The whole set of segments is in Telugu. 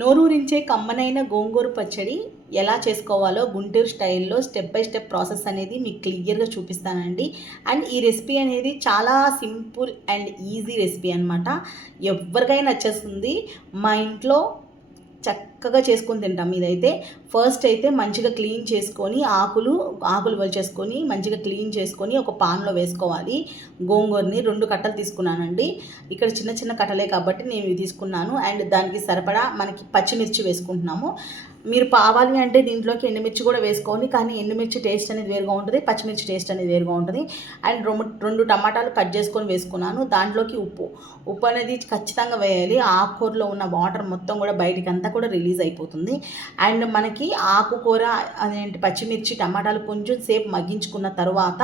నోరూరించే కమ్మనైన గోంగూర పచ్చడి ఎలా చేసుకోవాలో గుంటూరు స్టైల్లో స్టెప్ బై స్టెప్ ప్రాసెస్ అనేది మీకు క్లియర్గా చూపిస్తానండి. అండ్ ఈ రెసిపీ అనేది చాలా సింపుల్ అండ్ ఈజీ రెసిపీ అనమాట. ఎవరికైనా నచ్చేస్తుంది. మా ఇంట్లో చక్కగా చేసుకొని తింటాం. ఇదైతే ఫస్ట్ అయితే మంచిగా క్లీన్ చేసుకొని ఆకులు వలిచేసుకొని మంచిగా క్లీన్ చేసుకొని ఒక పాన్లో వేసుకోవాలి. గోంగూరని 2 కట్టలు తీసుకున్నానండి. ఇక్కడ చిన్న చిన్న కట్టలే కాబట్టి నేను ఇవి తీసుకున్నాను. అండ్ దానికి సరిపడా మనకి పచ్చిమిర్చి వేసుకుంటున్నాము. మీరు కావాలి అంటే దీంట్లోకి ఎండుమిర్చి కూడా వేసుకోండి, కానీ ఎండుమిర్చి టేస్ట్ అనేది వేరుగా ఉంటుంది, పచ్చిమిర్చి టేస్ట్ అనేది వేరుగా ఉంటుంది. అండ్ 2 టమాటాలు కట్ చేసుకొని వేసుకున్నాను. దాంట్లోకి ఉప్పు అనేది ఖచ్చితంగా వేయాలి. ఆకుకూరలో ఉన్న వాటర్ మొత్తం కూడా బయటికి అంతా కూడా రిలీజ్ అయిపోతుంది. అండ్ మనకి ఆకుకూర అదేంటి పచ్చిమిర్చి టమాటాలు కొంచెం సేపు మగ్గించుకున్న తర్వాత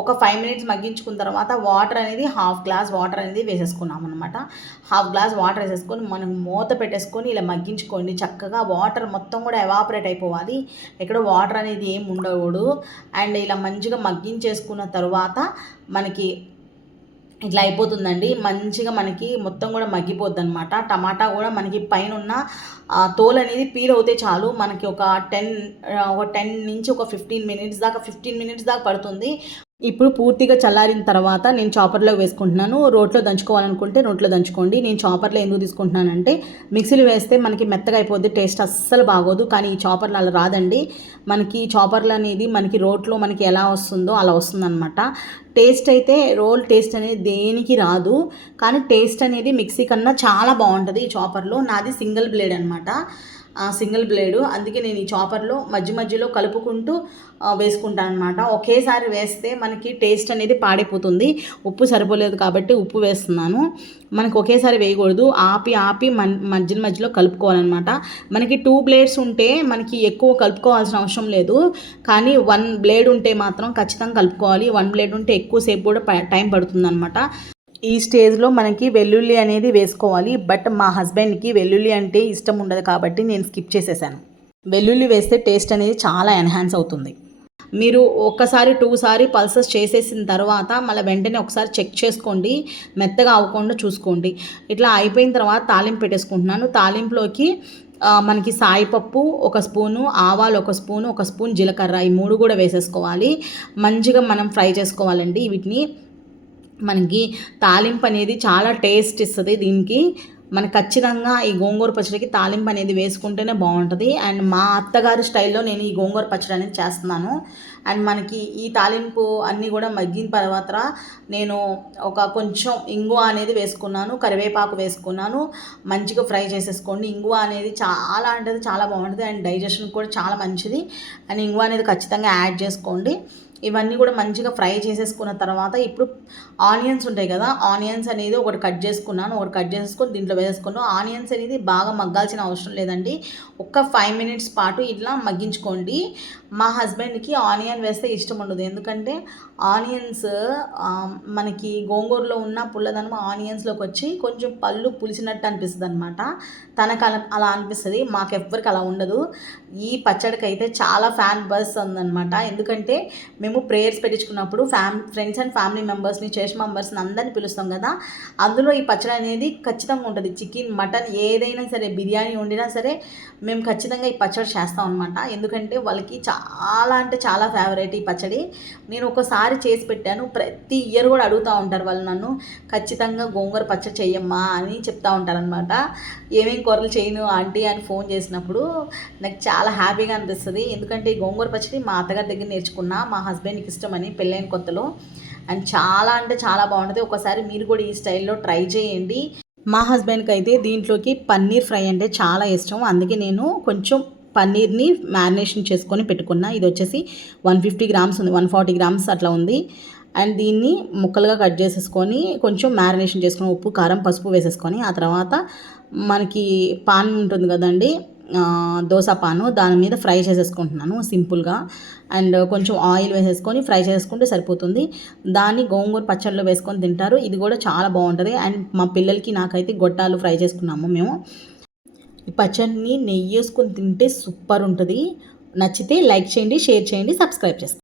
ఒక 5 మినిట్స్ మగ్గించుకున్న తర్వాత వాటర్ అనేది హాఫ్ గ్లాస్ వాటర్ అనేది వేసేసుకున్నాం అనమాట. హాఫ్ గ్లాస్ వాటర్ వేసేసుకొని మనం మూత పెట్టేసుకొని ఇలా మగ్గించుకోండి. చక్కగా వాటర్ మొత్తం కూడా ఎవాపరేట్ అయిపోవాలి. ఎక్కడో వాటర్ అనేది ఏం ఉండకూడదు. అండ్ ఇలా మంచిగా మగ్గించేసుకున్న తర్వాత మనకి ఇట్లా అయిపోతుందండి. మంచిగా మనకి మొత్తం కూడా మగ్గిపోద్ది అనమాట. టమాటా కూడా మనకి పైన ఉన్న తోలు అనేది పీల్ అవుతే చాలు. మనకి ఒక 10 నుంచి ఒక 15 మినిట్స్ దాకా పడుతుంది. ఇప్పుడు పూర్తిగా చల్లారిన తర్వాత నేను చాపర్లో వేసుకుంటున్నాను. రోట్లో దంచుకోవాలనుకుంటే రోట్లో దంచుకోండి. నేను చాపర్లో ఎందుకు తీసుకుంటున్నానంటే మిక్సీలో వేస్తే మనకి మెత్తగా అయిపోద్ది, టేస్ట్ అస్సలు బాగోదు. కానీ ఈ చాపర్లో అలా రాదండి. మనకి చాపర్లు అనేది మనకి రోట్లో మనకి ఎలా వస్తుందో అలా వస్తుందన్నమాట. టేస్ట్ అయితే రోల్ టేస్ట్ అనేది దేనికి రాదు, కానీ టేస్ట్ అనేది మిక్సీ కన్నా చాలా బాగుంటుంది ఈ చాపర్లో. నాది సింగిల్ బ్లేడ్ అనమాట, సింగిల్ బ్లేడు. అందుకే నేను ఈ చాపర్లో మధ్యలో కలుపుకుంటూ వేసుకుంటాను అనమాట. ఒకేసారి వేస్తే మనకి టేస్ట్ అనేది పాడైపోతుంది. ఉప్పు సరిపోలేదు కాబట్టి ఉప్పు వేస్తున్నాను. మనకు ఒకేసారి వేయకూడదు, ఆపి మధ్యలో కలుపుకోవాలన్నమాట. మనకి 2 బ్లేడ్స్ ఉంటే మనకి ఎక్కువ కలుపుకోవాల్సిన అవసరం లేదు, కానీ 1 బ్లేడ్ ఉంటే మాత్రం ఖచ్చితంగా కలుపుకోవాలి. 1 బ్లేడ్ ఉంటే ఎక్కువసేపు కూడా టైం పడుతుంది అనమాట. ఈ స్టేజ్లో మనకి వెల్లుల్లి అనేది వేసుకోవాలి. బట్ మా హస్బెండ్కి వెల్లుల్లి అంటే ఇష్టం ఉండదు కాబట్టి నేను స్కిప్ చేసేసాను. వెల్లుల్లి వేస్తే టేస్ట్ అనేది చాలా ఎన్హాన్స్ అవుతుంది. మీరు ఒక్కసారి 2 సారి పల్సెస్ చేసేసిన తర్వాత మళ్ళీ వెంటనే ఒకసారి చెక్ చేసుకోండి, మెత్తగా అవ్వకుండా చూసుకోండి. ఇట్లా అయిపోయిన తర్వాత తాలింపు పెట్టేసుకుంటున్నాను. తాలింపులోకి మనకి సాయిపప్పు 1 స్పూను, ఆవాలు 1 స్పూను, 1 స్పూన్ జీలకర్ర, ఈ 3 కూడా వేసేసుకోవాలి. మంచిగా మనం ఫ్రై చేసుకోవాలండి వీటిని. మనకి తాలింపు అనేది చాలా టేస్ట్ ఇస్తుంది దీనికి. మనకు ఖచ్చితంగా ఈ గోంగూర పచ్చడికి తాలింపు అనేది వేసుకుంటేనే బాగుంటుంది. అండ్ మా అత్తగారి స్టైల్లో నేను ఈ గోంగూర పచ్చడి అనేది చేస్తున్నాను. అండ్ మనకి ఈ తాలింపు అన్నీ కూడా మగ్గిన తర్వాత నేను కొంచెం ఇంగువ అనేది వేసుకున్నాను, కరివేపాకు వేసుకున్నాను. మంచిగా ఫ్రై చేసేసుకోండి. ఇంగువ అనేది చాలా అంటే చాలా బాగుంటుంది అండ్ డైజెషన్ కూడా చాలా మంచిది. అండ్ ఇంగువ అనేది ఖచ్చితంగా యాడ్ చేసుకోండి. ఇవన్నీ కూడా మంచిగా ఫ్రై చేసేసుకున్న తర్వాత ఇప్పుడు ఆనియన్స్ ఉంటాయి కదా, ఆనియన్స్ అనేది ఒకటి కట్ చేసుకొని దీంట్లో వేసేసుకున్నాను. ఆనియన్స్ అనేది బాగా మగ్గాల్సిన అవసరం లేదండి, ఒక 5 మినిట్స్ పాటు ఇట్లా మగ్గించుకోండి. మా హస్బెండ్కి ఆనియన్ వేస్తే ఇష్టం ఉండదు, ఎందుకంటే ఆనియన్స్ మనకి గోంగూరలో ఉన్న పుల్లదనం ఆనియన్స్లోకి వచ్చి కొంచెం పళ్ళు పులిసినట్టు అనిపిస్తుంది అనమాట. తనకు అలా అనిపిస్తుంది, మాకెవ్వరికి అలా ఉండదు. ఈ పచ్చడికి అయితే చాలా ఫ్యాన్ బస్ ఉందన్నమాట. ఎందుకంటే మేము ప్రేయర్స్ పెట్టించుకున్నప్పుడు ఫ్రెండ్స్ అండ్ ఫ్యామిలీ మెంబర్స్ని, చర్చ్ మెంబర్స్ని అందరినీ పిలుస్తాం కదా, అందులో ఈ పచ్చడి అనేది ఖచ్చితంగా ఉంటుంది. చికెన్, మటన్ ఏదైనా సరే, బిర్యానీ వండినా సరే మేము ఖచ్చితంగా ఈ పచ్చడి చేస్తాం అనమాట. ఎందుకంటే వాళ్ళకి చాలా అంటే చాలా ఫేవరెట్ ఈ పచ్చడి. నేను ఒకసారి చేసి పెట్టాను, ప్రతి ఇయర్ కూడా అడుగుతూ ఉంటారు వాళ్ళు నన్ను, ఖచ్చితంగా గోంగూర పచ్చడి చెయ్యమ్మా అని చెప్తూ ఉంటారనమాట. ఏమేం కూరలు చేయను ఆంటీ అని ఫోన్ చేసినప్పుడు నాకు చాలా హ్యాపీగా అనిపిస్తుంది. ఎందుకంటే ఈ గోంగూర పచ్చడి మా అత్తగారి దగ్గర నేర్చుకున్నా, మా హస్బెండ్కి ఇష్టమని పెళ్ళైన కొత్తలో. అండ్ చాలా అంటే చాలా బాగుంటుంది. ఒకసారి మీరు కూడా ఈ స్టైల్లో ట్రై చేయండి. మా హస్బెండ్కి అయితే దీంట్లోకి పన్నీర్ ఫ్రై అంటే చాలా ఇష్టం, అందుకే నేను కొంచెం పన్నీర్ని మ్యారినేషన్ చేసుకొని పెట్టుకున్నా. ఇది వచ్చేసి 150 గ్రామ్స్ ఉంది, 140 గ్రామ్స్ అట్లా ఉంది. అండ్ దీన్ని ముక్కలుగా కట్ చేసేసుకొని కొంచెం మ్యారినేషన్ చేసుకొని ఉప్పు, కారం, పసుపు వేసేసుకొని ఆ తర్వాత మనకి పాన్ ఉంటుంది కదండి, దోశ పాను, దాని మీద ఫ్రై చేసేసుకుంటున్నాను సింపుల్గా. అండ్ కొంచెం ఆయిల్ వేసేసుకొని ఫ్రై చేసుకుంటే సరిపోతుంది. దాన్ని గోంగూర పచ్చడిలో వేసుకొని తింటారు, ఇది కూడా చాలా బాగుంటుంది. అండ్ మా పిల్లలకి నాకైతే గొట్టాలు ఫ్రై చేసుకున్నాము మేము. ఈ పచ్చడిని నెయ్యి వేసుకొని తింటే సూపర్ ఉంటుంది. నచ్చితే లైక్ చేయండి, షేర్ చేయండి, సబ్స్క్రైబ్ చేసుకోండి.